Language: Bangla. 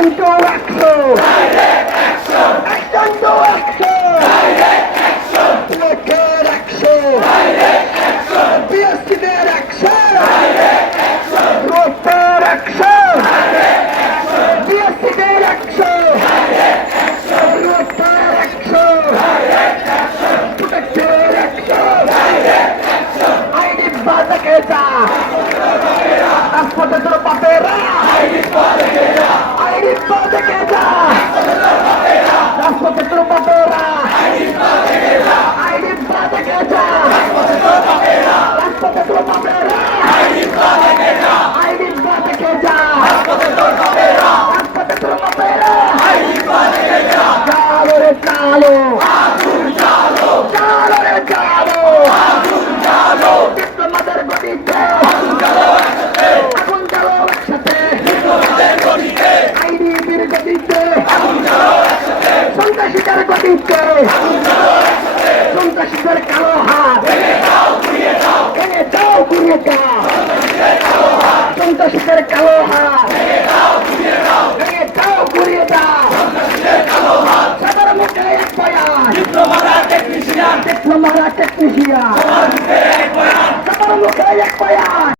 Action to action action to action লোকের অ্যাকশন বিএসসিদের অ্যাকশন লোকের অ্যাকশন বিএসসিদের অ্যাকশন লোকের অ্যাকশন প্রোটেক্টের অ্যাকশন আইডি বাদ কেটা আসপতে সন্ত্রাসীদের কালো হাত ভেঙে দাও ঘুরিয়ে দাও। সন্ত্রাসীদের কালো হাত ভেঙে দাও ঘুরিয়ে দাও। সবার মুখে এক বয়ান। ডিপ্লোমারা টেকনিশিয়ান সবার মুখে এক বয়ান।